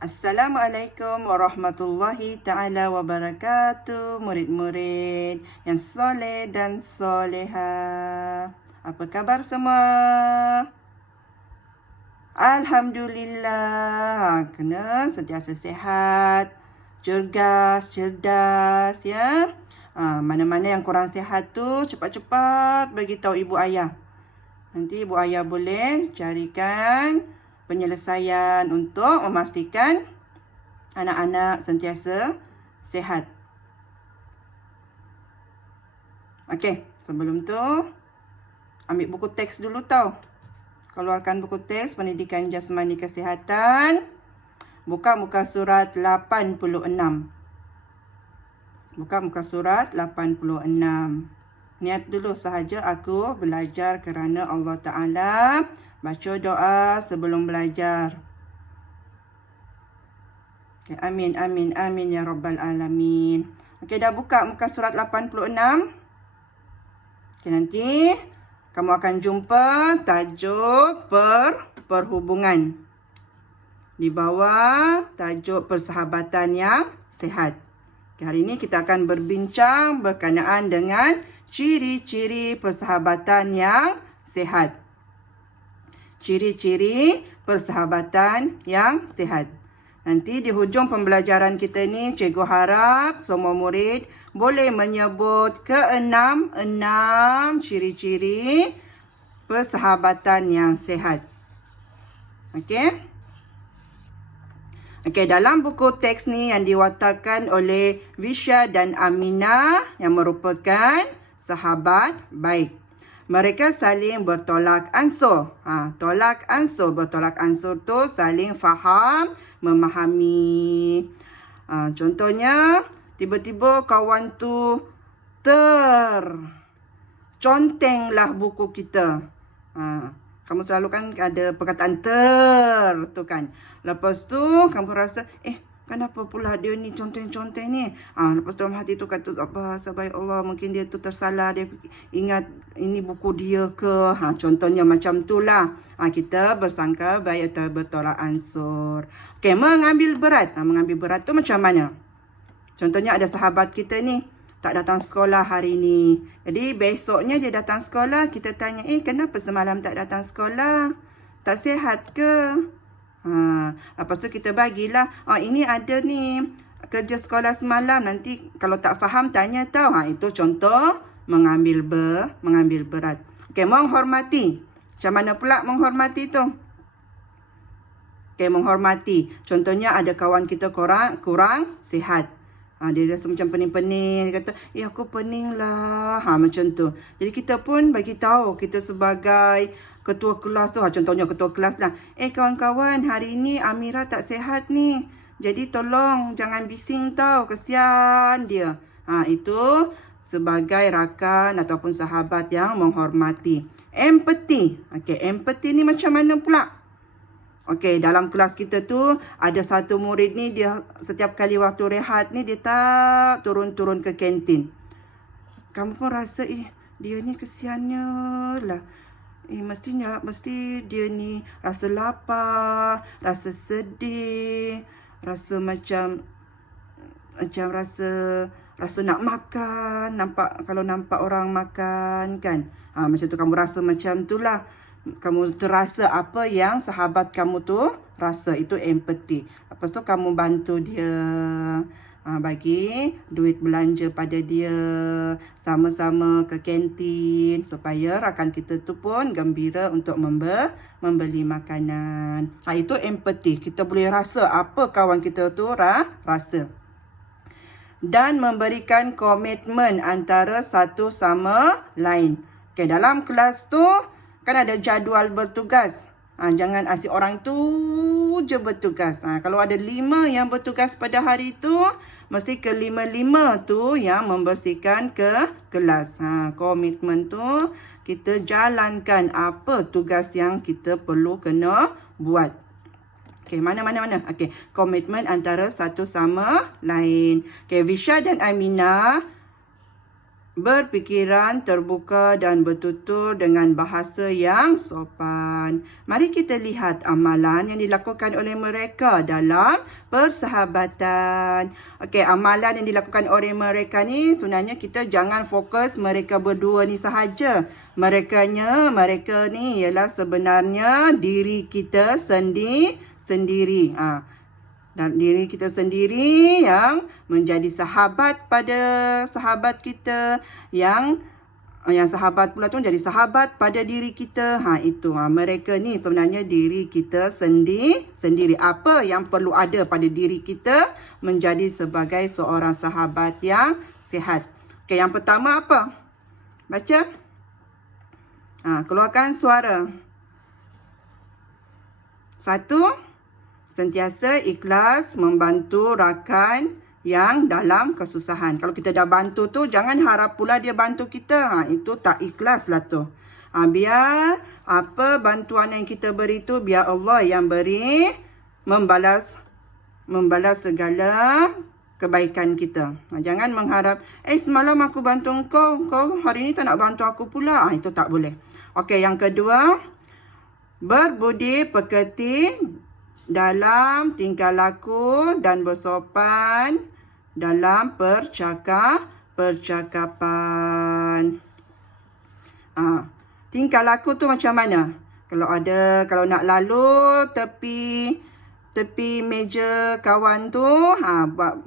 Assalamualaikum warahmatullahi ta'ala wabarakatuh. Murid-murid yang soleh dan soleha. Apa kabar semua? Alhamdulillah. Kena sentiasa sihat, cerdas ya. Mana-mana yang kurang sihat tu cepat-cepat beritahu ibu ayah. Nanti ibu ayah boleh carikan penyelesaian untuk memastikan anak-anak sentiasa sihat. Okey, sebelum tu ambil buku teks dulu tau. Keluarkan buku teks Pendidikan Jasmani Kesihatan. Buka muka surat 86. Buka muka surat 86. Niat dulu sahaja aku belajar kerana Allah Ta'ala. Baca doa sebelum belajar. Okay, amin, amin, amin ya Rabbal Alamin. Okey, dah buka muka surat 86. Okay, nanti kamu akan jumpa tajuk perhubungan. Di bawah tajuk persahabatan yang sihat. Okay, hari ini kita akan berbincang berkenaan dengan ciri-ciri persahabatan yang sihat. Ciri-ciri persahabatan yang sihat. Nanti di hujung pembelajaran kita ni, cikgu harap semua murid boleh menyebut ke-6 ciri-ciri persahabatan yang sihat. Okey? Okey, dalam buku teks ni yang diwatakan oleh Visha dan Amina yang merupakan sahabat baik. Mereka saling bertolak ansur. Bertolak ansur tu saling faham, memahami. Contohnya, tiba-tiba kawan tu tercontenglah buku kita. Kamu selalu kan ada perkataan tu kan. Lepas tu kamu rasa, kenapa pula dia ni conteng-conteng ni? Lepas tu dalam hati tu kata, apa sabai Allah, mungkin dia tu tersalah, dia ingat ini buku dia ke. Contohnya macam tu lah. Kita bersangka baik atau bertolak ansur. Okey, mengambil berat. Mengambil berat tu macam mana? Contohnya ada sahabat kita ni tak datang sekolah hari ni. Jadi besoknya dia datang sekolah, kita tanya, kenapa semalam tak datang sekolah? Tak sihat ke? Lepas tu kita bagilah, ini ada ni kerja sekolah semalam, nanti kalau tak faham tanya tau. Itu contoh mengambil berat. Okey, menghormati. Macam mana pula menghormati tu? Okey, menghormati. Contohnya ada kawan kita kurang sihat. Dia rasa macam pening-pening. Dia kata, aku pening lah. Macam tu. Jadi kita pun bagi tahu, kita sebagai ketua kelas tu. Contohnya ketua kelas lah. Kawan-kawan, hari ni Amira tak sihat ni. Jadi tolong jangan bising tau. Kesian dia. Itu sebagai rakan ataupun sahabat yang menghormati. Empati. Okey, empati ni macam mana pula? Okey, dalam kelas kita tu ada satu murid ni, dia setiap kali waktu rehat ni dia tak turun-turun ke kantin. Kamu pun rasa dia ni kesiannya lah. Mesti dia ni rasa lapar, rasa sedih, rasa macam rasa nak makan, kalau nampak orang makan kan. Macam tu kamu rasa macam tu lah. Kamu terasa apa yang sahabat kamu tu rasa. Itu empati. Lepas tu kamu bantu dia, bagi duit belanja pada dia, sama-sama ke kantin, supaya rakan kita tu pun gembira untuk membeli makanan. Itu empati. Kita boleh rasa apa kawan kita tu rasa. Dan memberikan komitmen antara satu sama lain. Okay, dalam kelas tu kan ada jadual bertugas. Jangan asyik orang tu je bertugas. Kalau ada 5 yang bertugas pada hari tu, mesti ke-5 tu yang membersihkan ke kelas. Komitmen tu kita jalankan apa tugas yang kita perlu kena buat. Okey, mana. Okey, komitmen antara satu sama lain. Okey, Visha dan Amina berfikiran terbuka dan bertutur dengan bahasa yang sopan. Mari kita lihat amalan yang dilakukan oleh mereka dalam persahabatan. Okey, amalan yang dilakukan oleh mereka ni sebenarnya kita jangan fokus mereka berdua ni sahaja. Mereka ni ialah sebenarnya diri kita sendiri. Dan diri kita sendiri yang menjadi sahabat pada sahabat kita, yang sahabat pula tu jadi sahabat pada diri kita. Mereka ni sebenarnya diri kita sendiri. Apa yang perlu ada pada diri kita menjadi sebagai seorang sahabat yang sihat. Okey, yang pertama apa? Baca. Keluarkan suara. 1. Sentiasa ikhlas membantu rakan yang dalam kesusahan. Kalau kita dah bantu tu, jangan harap pula dia bantu kita. Itu tak ikhlas lah tu. Biar apa bantuan yang kita beri tu, biar Allah yang beri, membalas segala kebaikan kita. Jangan mengharap, semalam aku bantu kau hari ni tak nak bantu aku pula. Itu tak boleh. Okey, yang kedua, berbudi pekerti dalam tingkah laku dan bersopan dalam percakapan. Tingkah laku tu macam mana? Kalau nak lalu tepi meja kawan tu,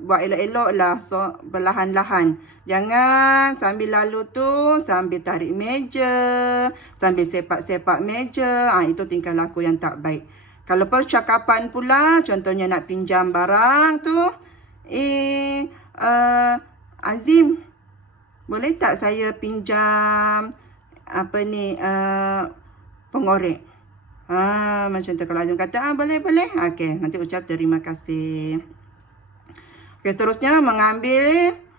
buat elok-elok lah, perlahan-lahan. Jangan sambil lalu tu sambil tarik meja, sambil sepak-sepak meja. Itu tingkah laku yang tak baik. Kalau percakapan pula, contohnya nak pinjam barang tu, Azim, boleh tak saya pinjam pengorek? Macam tu. Kalau Azim kata, boleh. Okey, nanti ucap terima kasih. Okey, terusnya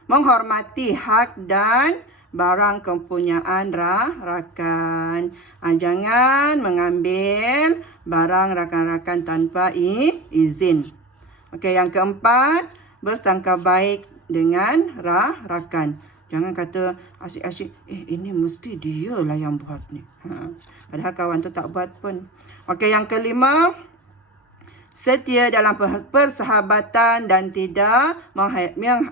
menghormati hak dan barang kepunyaan rakan. Jangan mengambil barang rakan-rakan tanpa izin. Okey, yang keempat, bersangka baik dengan rakan. Jangan kata asyik-asyik, ini mesti dia lah yang buat ni. Padahal kawan tu tak buat pun. Okey, yang kelima, setia dalam persahabatan dan tidak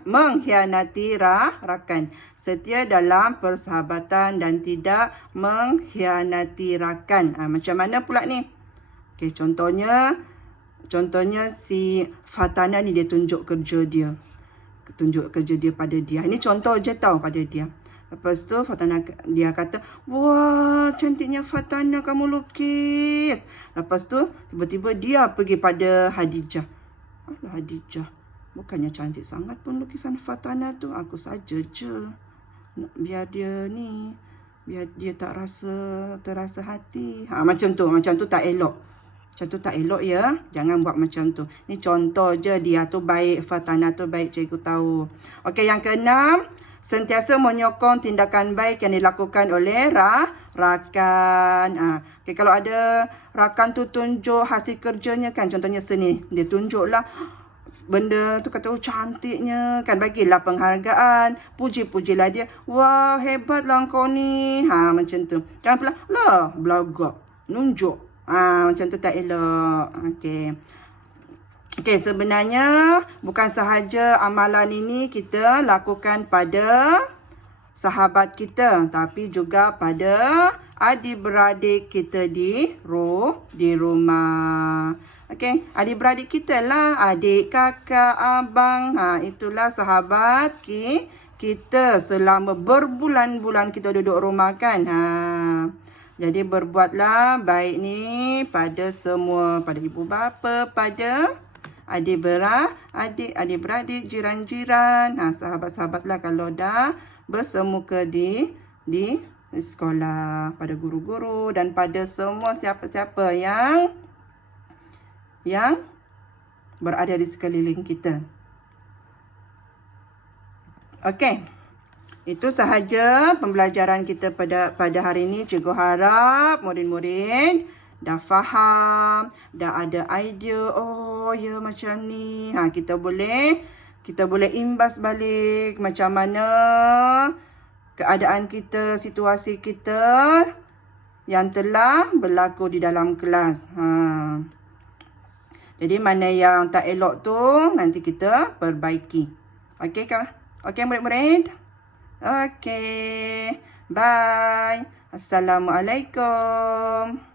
mengkhianati rakan. Setia dalam persahabatan dan tidak mengkhianati rakan. Macam mana pula ni? Okay, contohnya si Fatana ni dia tunjuk kerja dia pada dia. Ini contoh je tau pada dia. Lepas tu Fatana dia kata, wah cantiknya Fatana kamu lukis. Lepas tu tiba-tiba dia pergi pada Hadijah. Alah Hadijah, bukannya cantik sangat pun lukisan Fatana tu. Aku saja je. Biar dia tak terasa hati. Macam tu tak elok. Macam tu tak elok ya. Jangan buat macam tu. Ni contoh je, dia tu baik, Fatana tu baik, cikgu tahu. Okey, yang keenam, sentiasa menyokong tindakan baik yang dilakukan oleh rakan. Okay, kalau ada rakan tu tunjuk hasil kerjanya kan, contohnya seni, dia tunjuklah benda tu, kata cantiknya kan, bagilah penghargaan, puji-pujilah dia, wah hebatlah kau ni. Macam tu. Jangan pula lah belagak, nunjuk. Macam tu tak elok. Okey, sebenarnya bukan sahaja amalan ini kita lakukan pada sahabat kita, tapi juga pada adik-beradik kita di rumah. Okey, adik-beradik kita lah, adik, kakak, abang. Itulah sahabat kita selama berbulan-bulan kita duduk rumah kan. Jadi berbuatlah baik ni pada semua, pada ibu bapa, pada adik-beradik, jiran-jiran, sahabat-sahabat lah kalau dah bersemuka di sekolah, pada guru-guru dan pada semua siapa-siapa yang berada di sekeliling kita. Okey. Itu sahaja pembelajaran kita pada hari ini. Cikgu harap murid-murid dah faham, dah ada idea. Oh ya macam ni. Kita boleh imbas balik macam mana keadaan kita, situasi kita yang telah berlaku di dalam kelas. Jadi mana yang tak elok tu nanti kita perbaiki. Okey kah? Okey murid-murid? Okey. Bye. Assalamualaikum.